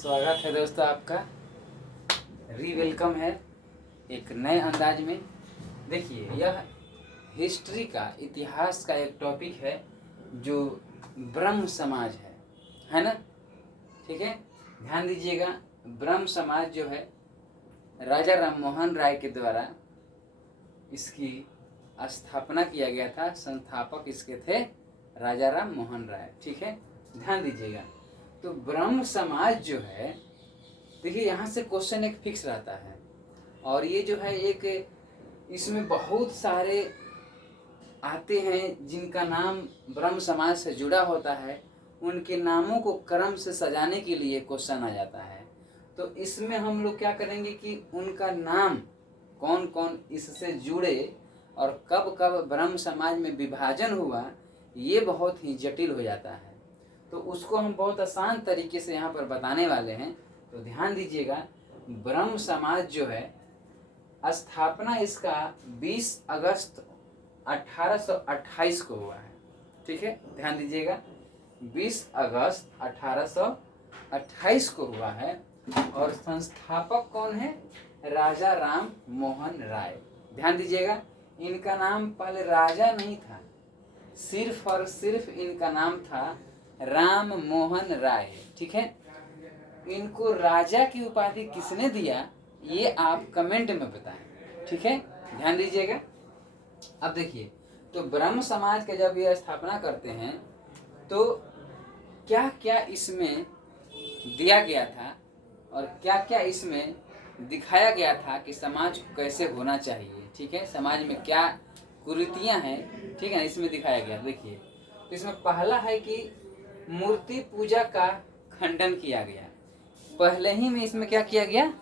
स्वागत है दोस्तों आपका। वेलकम है एक नए अंदाज में। देखिए, यह हिस्ट्री का, इतिहास का एक टॉपिक है जो ब्रह्म समाज है ना। ठीक है, ध्यान दीजिएगा। ब्रह्म समाज जो है राजा राम मोहन राय के द्वारा इसकी स्थापना किया गया था। संस्थापक इसके थे राजा राम मोहन राय। ठीक है, ध्यान दीजिएगा। तो ब्रह्म समाज जो है, देखिए यहाँ से क्वेश्चन एक फिक्स रहता है और ये जो है एक, इसमें बहुत सारे आते हैं जिनका नाम ब्रह्म समाज से जुड़ा होता है। उनके नामों को क्रम से सजाने के लिए क्वेश्चन आ जाता है। तो इसमें हम लोग क्या करेंगे कि उनका नाम कौन कौन इससे जुड़े और कब कब ब्रह्म समाज में विभाजन हुआ, ये बहुत ही जटिल हो जाता है। तो उसको हम बहुत आसान तरीके से यहाँ पर बताने वाले हैं। तो ध्यान दीजिएगा। ब्रह्म समाज जो है, स्थापना इसका 20 अगस्त 1828 को हुआ है। ठीक है, ध्यान दीजिएगा। 20 अगस्त 1828 को हुआ है और संस्थापक कौन है? राजा राम मोहन राय। ध्यान दीजिएगा, इनका नाम पहले राजा नहीं था, सिर्फ और सिर्फ इनका नाम था राम मोहन राय। ठीक है, इनको राजा की उपाधि किसने दिया, ये आप कमेंट में बताएं। ठीक है, ध्यान दीजिएगा। अब देखिए, तो ब्रह्म समाज का जब ये स्थापना करते हैं तो क्या क्या इसमें दिया गया था और क्या क्या इसमें दिखाया गया था कि समाज को कैसे होना चाहिए। ठीक है, समाज में क्या कुरीतियां हैं, ठीक है, इसमें दिखाया गया। देखिए, तो इसमें पहला है कि मूर्ति पूजा का खंडन किया गया। पहले ही में इसमें क्या किया गया?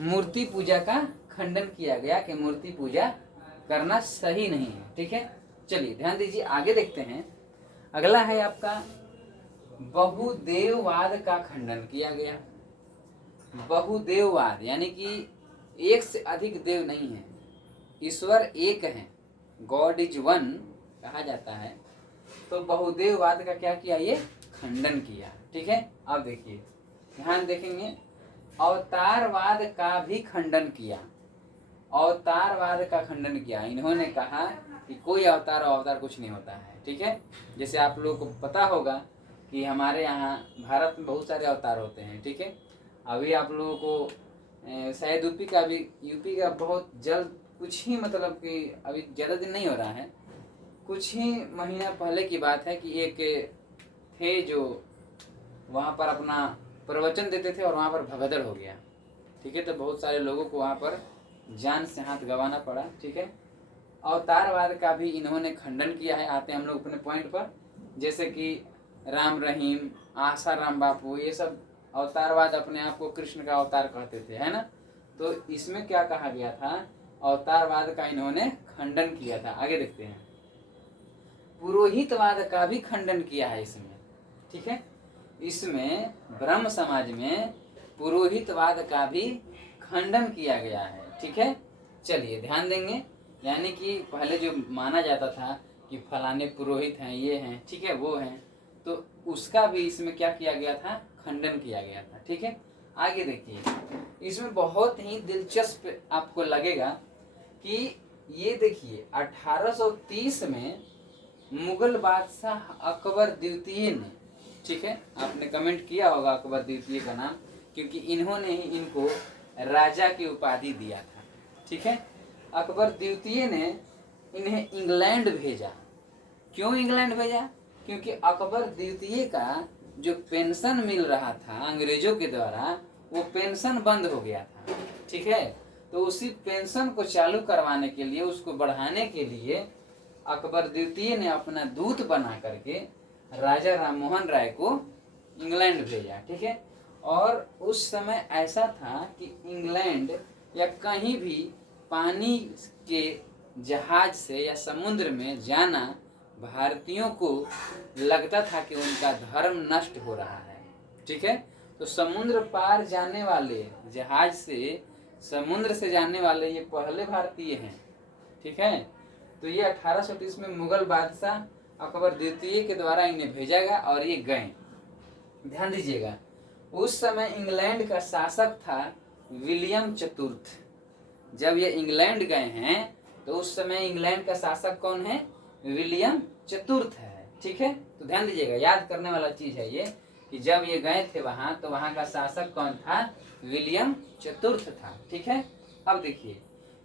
मूर्ति पूजा का खंडन किया गया कि मूर्ति पूजा करना सही नहीं है। ठीक है, चलिए ध्यान दीजिए, आगे देखते हैं। अगला है आपका बहुदेववाद का खंडन किया गया। बहुदेववाद यानी कि एक से अधिक देव नहीं है, ईश्वर एक है, गॉड इज वन कहा जाता है। तो बहुदेववाद का क्या किया? ये खंडन किया। ठीक है, अब देखिए, ध्यान देखेंगे। अवतारवाद का भी खंडन किया। अवतारवाद का खंडन किया। इन्होंने कहा कि कोई अवतार अवतार कुछ नहीं होता है। ठीक है, जैसे आप लोगों को पता होगा कि हमारे यहाँ भारत में बहुत सारे अवतार होते हैं। ठीक है, अभी आप लोगों को शायद यूपी का बहुत जल्द, कुछ ही मतलब कि अभी ज़्यादा दिन नहीं हो रहा है, कुछ ही महीना पहले की बात है कि एक थे जो वहाँ पर अपना प्रवचन देते थे और वहाँ पर भगदड़ हो गया। ठीक है, तो बहुत सारे लोगों को वहाँ पर जान से हाथ गंवाना पड़ा। ठीक है, अवतारवाद का भी इन्होंने खंडन किया है। आते हैं हम लोग अपने पॉइंट पर, जैसे कि राम रहीम, आशा राम बापू, ये सब अवतारवाद अपने आप को कृष्ण का अवतार कहते थे, है ना। तो इसमें क्या कहा गया था? अवतारवाद का इन्होंने खंडन किया था। आगे देखते हैं। पुरोहितवाद का भी खंडन किया है इसमें। ठीक है, इसमें ब्रह्म समाज में पुरोहितवाद का भी खंडन किया गया है। ठीक है, चलिए ध्यान देंगे। यानी कि पहले जो माना जाता था कि फलाने पुरोहित हैं, ये हैं, ठीक है, वो हैं, तो उसका भी इसमें क्या किया गया था? खंडन किया गया था। ठीक है, आगे देखिए। इसमें बहुत ही दिलचस्प आपको लगेगा कि ये देखिए, 1830 में मुगल बादशाह अकबर द्वितीय ने, ठीक है, आपने कमेंट किया होगा अकबर द्वितीय का नाम, क्योंकि इन्होंने ही इनको राजा की उपाधि दिया था। ठीक है, अकबर द्वितीय ने इन्हें इंग्लैंड भेजा। क्यों इंग्लैंड भेजा? क्योंकि अकबर द्वितीय का जो पेंशन मिल रहा था अंग्रेजों के द्वारा, वो पेंशन बंद हो गया था। ठीक है, तो उसी पेंशन को चालू करवाने के लिए, उसको बढ़ाने के लिए अकबर द्वितीय ने अपना दूत बना करके राजा राम मोहन राय को इंग्लैंड भेजा। ठीक है, और उस समय ऐसा था कि इंग्लैंड या कहीं भी पानी के जहाज से या समुद्र में जाना भारतीयों को लगता था कि उनका धर्म नष्ट हो रहा है। ठीक है, तो समुद्र पार जाने वाले, जहाज से समुद्र से जाने वाले ये पहले भारतीय हैं। ठीक है, तो ये 1830 में मुगल बादशाह अकबर द्वितीय के द्वारा इन्हें भेजा गया और ये गए। ध्यान दीजिएगा, उस समय इंग्लैंड का शासक था विलियम चतुर्थ। जब ये इंग्लैंड गए हैं तो उस समय इंग्लैंड का शासक कौन है? विलियम चतुर्थ है। ठीक है, तो ध्यान दीजिएगा, याद करने वाला चीज है ये कि जब ये गए थे वहां तो वहां का शासक कौन था? विलियम चतुर्थ था। ठीक है, अब देखिए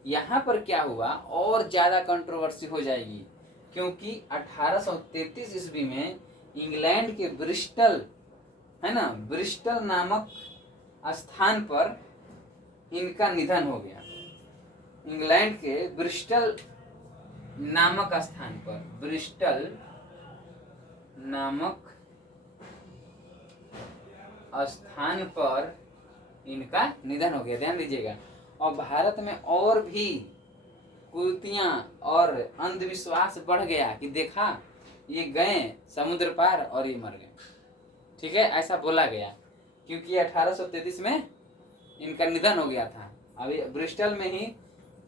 यहाँ पर क्या हुआ, और ज्यादा कंट्रोवर्सी हो जाएगी, क्योंकि 1833 ईस्वी में इंग्लैंड के ब्रिस्टल, है ना, ब्रिस्टल नामक स्थान पर इनका निधन हो गया। इंग्लैंड के ब्रिस्टल नामक स्थान पर, ब्रिस्टल नामक स्थान पर इनका निधन हो गया। ध्यान दीजिएगा, और भारत में और भी कुरीतियां और अंधविश्वास बढ़ गया कि देखा ये गए समुद्र पार और ये मर गए। ठीक है, ऐसा बोला गया क्योंकि 1833 में इनका निधन हो गया था। अभी ब्रिस्टल में ही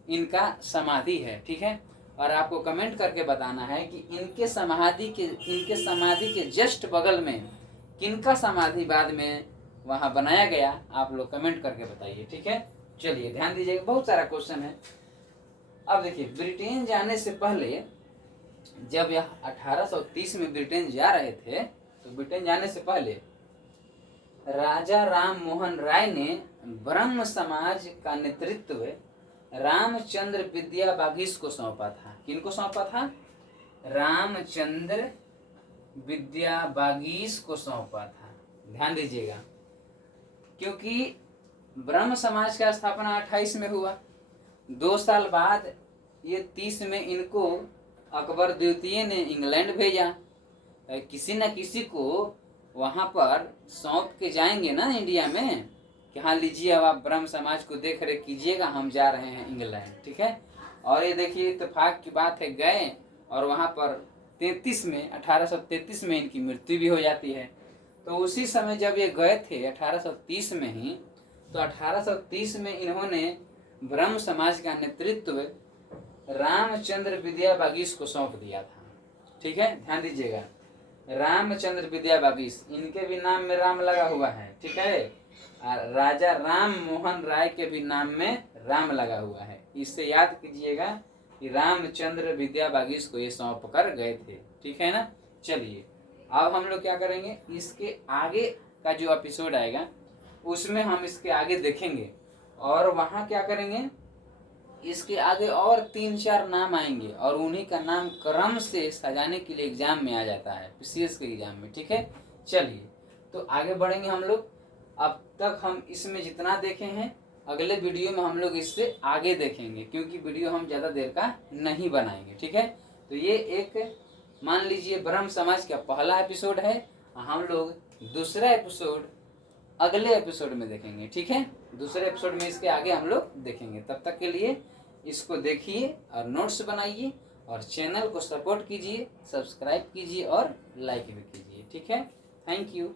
इनका समाधि है। ठीक है, और आपको कमेंट करके बताना है कि इनके समाधि के जस्ट बगल में किनका समाधि बाद में वहां बनाया गया, आप लोग कमेंट करके बताइए। ठीक है, चलिए ध्यान दीजिएगा, बहुत सारा क्वेश्चन है। अब देखिए, ब्रिटेन जाने से पहले, जब यह 1830 में ब्रिटेन जा रहे थे, तो ब्रिटेन जाने से पहले राजा राम मोहन राय ने ब्रह्म समाज का नेतृत्व रामचंद्र विद्या बागीश को सौंपा था। किनको सौंपा था? रामचंद्र विद्या बागीश को सौंपा था। ध्यान दीजिएगा, क्योंकि ब्रह्म समाज का स्थापना 28 में हुआ, 2 साल बाद ये 30 में इनको अकबर द्वितीय ने इंग्लैंड भेजा। किसी न किसी को वहां पर सौंप के जाएंगे ना इंडिया में कि हाँ लीजिए, अब आप ब्रह्म समाज को देख रेख कीजिएगा, हम जा रहे हैं इंग्लैंड। ठीक है, और ये देखिए इत्तेफाक की बात है, गए और वहां पर 1833 में इनकी मृत्यु भी हो जाती है। तो उसी समय जब ये गए थे 1830 में ही, तो 1830 में इन्होंने ब्रह्म समाज का नेतृत्व रामचंद्र विद्या बागीश को सौंप दिया था। ठीक है, ध्यान दीजिएगा, रामचंद्र विद्या बागीश, इनके भी नाम में राम लगा हुआ है। ठीक है, राजा राम मोहन राय के भी नाम में राम लगा हुआ है। इससे याद कीजिएगा कि रामचंद्र विद्या बागीश को ये सौंप कर गए थे। ठीक है ना, चलिए अब हम लोग क्या करेंगे, इसके आगे का जो एपिसोड आएगा उसमें हम इसके आगे देखेंगे, और वहां क्या करेंगे, इसके आगे और 3-4 नाम आएंगे और उन्हीं का नाम क्रम से सजाने के लिए एग्जाम में आ जाता है, पीसीएस के एग्जाम में। ठीक है, चलिए तो आगे बढ़ेंगे हम लोग। अब तक हम इसमें जितना देखे हैं, अगले वीडियो में हम लोग इससे आगे देखेंगे, क्योंकि वीडियो हम ज़्यादा देर का नहीं बनाएंगे। ठीक है, तो ये एक मान लीजिए ब्रह्म समाज का पहला एपिसोड है, हम लोग दूसरा एपिसोड अगले एपिसोड में देखेंगे। ठीक है, दूसरे एपिसोड में इसके आगे हम लोग देखेंगे। तब तक के लिए इसको देखिए और नोट्स बनाइए और चैनल को सपोर्ट कीजिए, सब्सक्राइब कीजिए और लाइक भी कीजिए। ठीक है, थैंक यू।